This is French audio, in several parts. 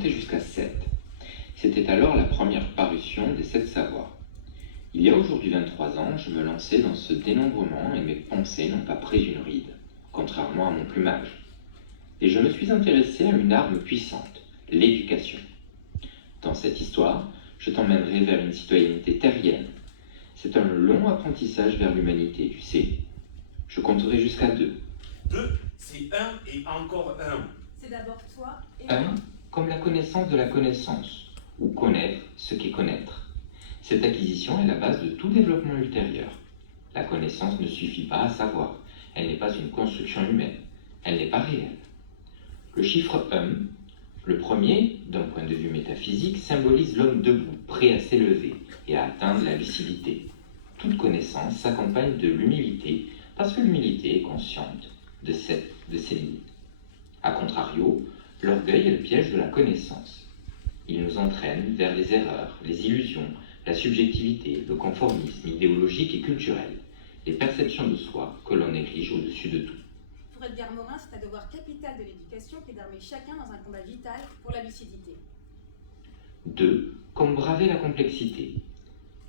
compter jusqu'à 7. C'était alors la première parution des 7 savoirs. Il y a aujourd'hui 23 ans, je me lançais dans ce dénombrement et mes pensées n'ont pas pris une ride, contrairement à mon plumage. Et je me suis intéressé à une arme puissante, l'éducation. Dans cette histoire, je t'emmènerai vers une citoyenneté terrienne. C'est un long apprentissage vers l'humanité, tu sais. Je compterai jusqu'à 2. 2, c'est 1 et encore 1. C'est d'abord toi et 1, comme la connaissance de la connaissance, ou connaître ce qu'est connaître. Cette acquisition est la base de tout développement ultérieur. La connaissance ne suffit pas à savoir, elle n'est pas une construction humaine, elle n'est pas réelle. Le chiffre 1, le premier, d'un point de vue métaphysique, symbolise l'homme debout, prêt à s'élever et à atteindre la lucidité. Toute connaissance s'accompagne de l'humilité, parce que l'humilité est consciente de ses limites. A contrario, l'orgueil est le piège de la connaissance. Il nous entraîne vers les erreurs, les illusions, la subjectivité, le conformisme idéologique et culturel, les perceptions de soi que l'on érige au-dessus de tout. Pour Edgar Morin, c'est un devoir capital de l'éducation qu'est d'armer chacun dans un combat vital pour la lucidité. 2, comme braver la complexité.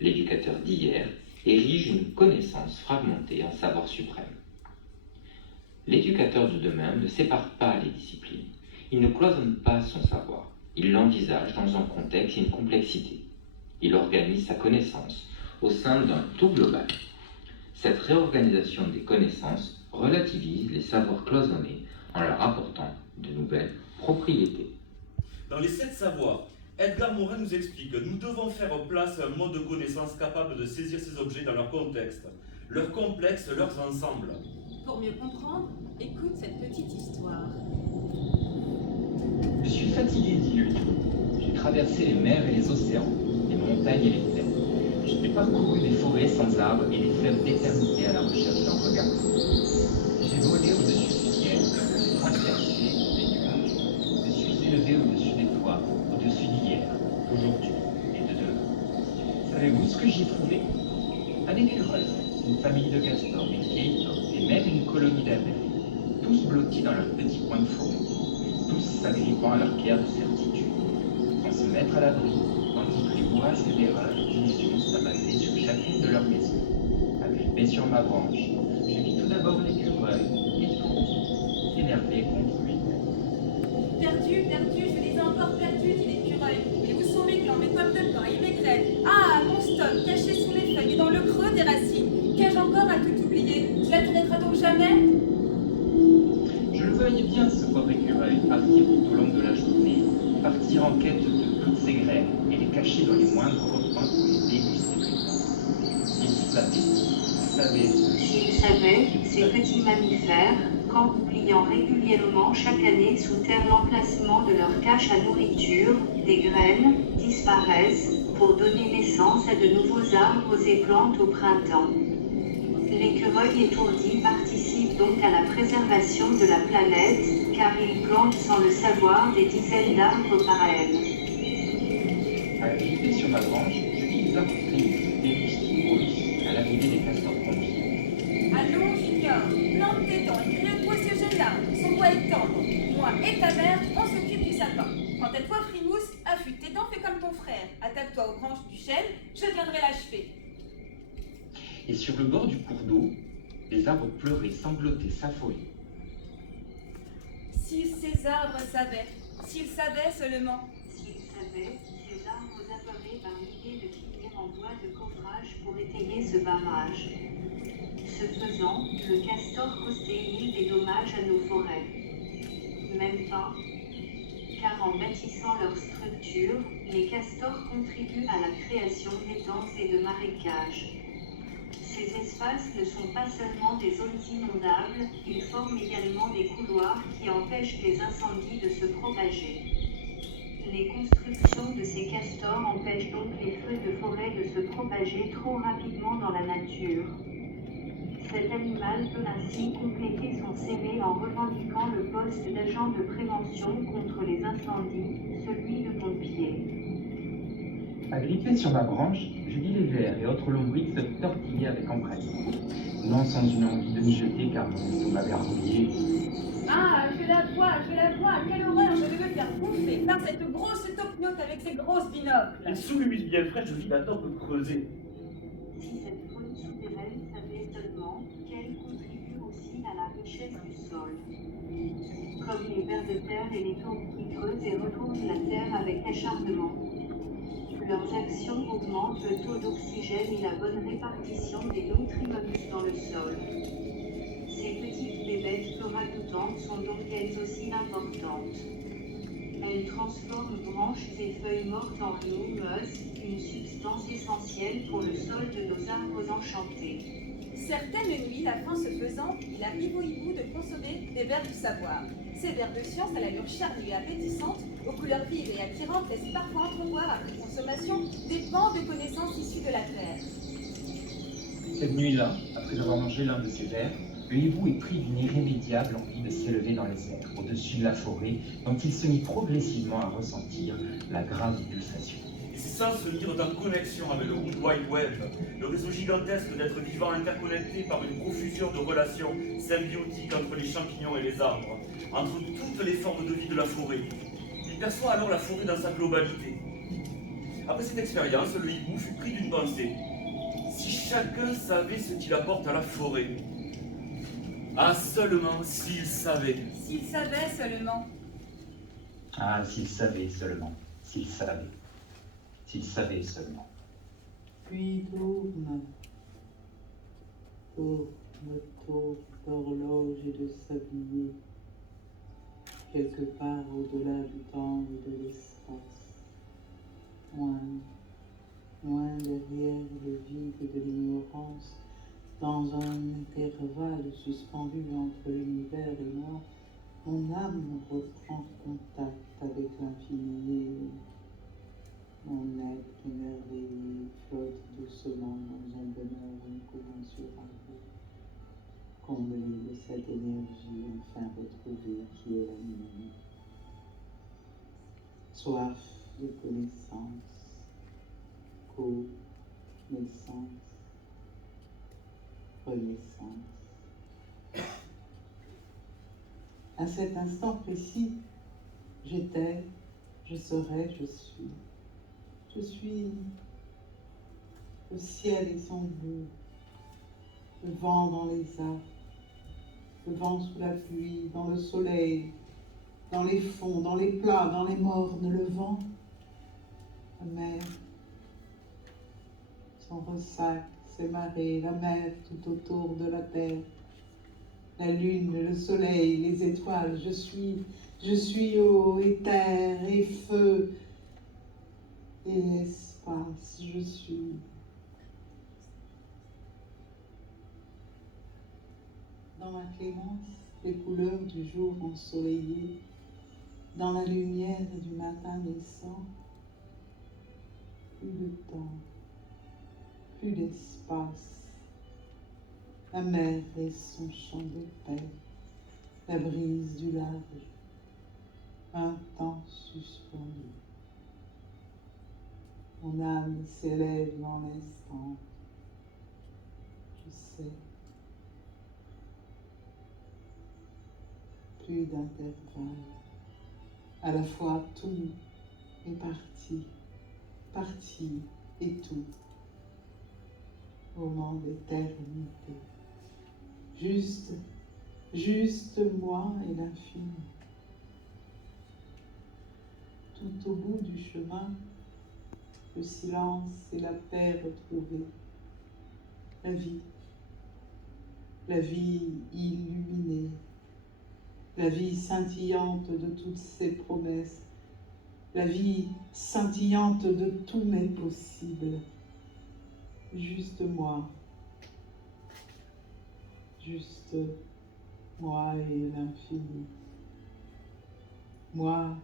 L'éducateur d'hier érige une connaissance fragmentée en savoir suprême. L'éducateur de demain ne sépare pas les disciplines. Il ne cloisonne pas son savoir. Il l'envisage dans un contexte et une complexité. Il organise sa connaissance au sein d'un tout global. Cette réorganisation des connaissances relativise les savoirs cloisonnés en leur apportant de nouvelles propriétés. Dans les 7 savoirs, Edgar Morin nous explique que nous devons faire place à un mode de connaissance capable de saisir ces objets dans leur contexte, leurs complexes, leurs ensembles. Pour mieux comprendre, écoute cette petite histoire. Je suis fatigué, dit lui. J'ai traversé les mers et les océans, les montagnes et les plaines. J'ai parcouru des forêts sans arbres et des fleuves d'éternité à la recherche d'un regard. J'ai volé au-dessus du ciel, j'ai traversé les nuages. Je suis élevé au-dessus des toits, au-dessus d'hier, d'aujourd'hui et de demain. Savez-vous ce que j'y ai trouvé? Un écureuil, une famille de castors, une vieille torte et même une colonie d'abeilles, tous blottis dans leur petit coin de forêt, tous s'agrippant à leur pierre de certitude, sans se mettre à l'abri, tandis que les bourrasques d'erreurs et d'illusions s'abattaient sur chacune de leurs maisons. Agrippé sur ma branche, je vis tout d'abord l'écureuil, étourdi, énervé contre lui. Perdu, je les ai encore perdus, dit l'écureuil. Mais où sont mes glands, mes pommes de pain et mes graines? Ah, mon stock, caché sous les feuilles et dans le creux des racines. Qu'ai-je encore à tout oublier? Cela ne t'arrêtera donc jamais? Je le voyais bien, ce pauvre écureuil, partir tout au long de la journée, partir en quête de toutes ses graines et les cacher dans les moindres recoins pour les déguster plus tard. S'il savait, ces petits mammifères, qu'en oubliant régulièrement chaque année sous terre l'emplacement de leur cache à nourriture, des graines, disparaissent pour donner naissance à de nouveaux arbres et plantes au printemps. L'écureuil étourdi participe donc à la préservation de la planète, car il plante sans le savoir des dizaines d'arbres par aile. Agrippé sur ma branche, je vis les arbres frémir, des ruches grosses, à l'arrivée des castors pompiers. Allons, Junior, plante tes dents et crée-toi ce jeune arbre. Son bois est tendre. Moi et ta mère, on s'occupe du sapin. Quant à toi, Frimousse, affûte tes dents, fais comme ton frère. Attaque-toi aux branches du chêne, je viendrai l'achever. Et sur le bord du cours d'eau, les arbres pleuraient, sanglotaient, s'affolaient. Si ces arbres savaient, s'ils savaient seulement. S'ils savaient, ces arbres apparaient par l'idée de finir en bois de coffrage pour étayer ce barrage. Ce faisant, le castor causait des dommages à nos forêts. Même pas, car en bâtissant leur structure, les castors contribuent à la création d'étangs et de marécages. Ces espaces ne sont pas seulement des zones inondables, ils forment également des couloirs qui empêchent les incendies de se propager. Les constructions de ces castors empêchent donc les feux de forêt de se propager trop rapidement dans la nature. Cet animal peut ainsi compléter son CV en revendiquant le poste d'agent de prévention contre les incendies, celui de pompier. Agrippé sur ma branche, je vis les vers et autres lombriques se tortiller avec empressement. Non sans une envie de m'y jeter car mon estomac m'avait rouillé. Ah, je la vois, quelle horreur, je vais me faire bouffer par cette grosse topiote avec ses grosses binocles. Et sous l'huile bien fraîche, je vis la taupe creusée. Si cette faune souterraine savait seulement qu'elle contribue aussi à la richesse du sol. Comme les vers de terre et les tombes qui creusent et retournent la terre avec acharnement. Leurs actions augmentent le taux d'oxygène et la bonne répartition des nutriments dans le sol. Ces petites bébêtes peu ragoûtantes sont donc elles aussi importantes. Elles transforment branches et feuilles mortes en humus, une substance essentielle pour le sol de nos arbres enchantés. Certaines nuits, la faim se faisant, il arrive au hibou de consommer des vers du savoir. Ces vers de science à l'allure charnue et appétissante, aux couleurs vives et attirantes, laissent parfois entrevoir après consommation des pans de connaissances issues de la terre. Cette nuit-là, après avoir mangé l'un de ces vers, le hibou est pris d'une irrémédiable envie de s'élever dans les airs, au-dessus de la forêt, dont il se mit progressivement à ressentir la grave pulsation. Et c'est sans se dire en connexion avec le World Wide Web, le réseau gigantesque d'êtres vivants interconnectés par une profusion de relations symbiotiques entre les champignons et les arbres, entre toutes les formes de vie de la forêt. Il perçoit alors la forêt dans sa globalité. Après cette expérience, le hibou fut pris d'une pensée. Si chacun savait ce qu'il apporte à la forêt. Ah, seulement s'il savait. S'il savait seulement. Ah, s'il savait seulement, s'il savait, s'il savait seulement. Puis tourne d'horloge et de sablier, quelque part au-delà du temps et de l'espace, loin derrière le vide de l'ignorance, dans un intervalle suspendu entre l'univers et moi, mon âme reprend contact avec l'infini. Mon être émerveillé flotte doucement dans un bonheur incommensurable, comblé de cette énergie enfin retrouvée qui est la mienne. Soif de connaissance, connaissance, renaissance. À cet instant précis, j'étais, je serai, je suis. Je suis le ciel et son bleu, le vent dans les arbres, le vent sous la pluie, dans le soleil, dans les fonds, dans les plats, dans les mornes, le vent, la mer, son ressac, ses marées, la mer tout autour de la terre, la lune, le soleil, les étoiles, je suis eau et terre et feu et espace, je suis. Dans ma clémence, les couleurs du jour ensoleillé, dans la lumière du matin naissant, plus de temps, plus d'espace, la mer et son chant de paix, la brise du large, un temps suspendu. Mon âme s'élève dans l'instant, je sais, plus d'intervalle, à la fois tout et partie, partie et tout, moment d'éternité. Juste moi et l'infini. Tout au bout du chemin, le silence et la paix retrouvée. La vie illuminée, la vie scintillante de toutes ses promesses, la vie scintillante de tous mes possibles. Juste moi et l'infini. Moi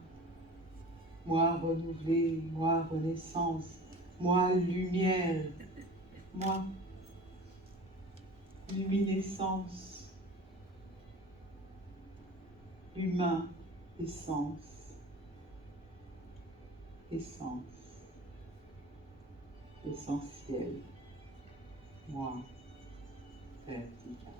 renouvelé, moi renaissance, moi lumière, moi luminescence, humain, essence, essentiel, moi vertical.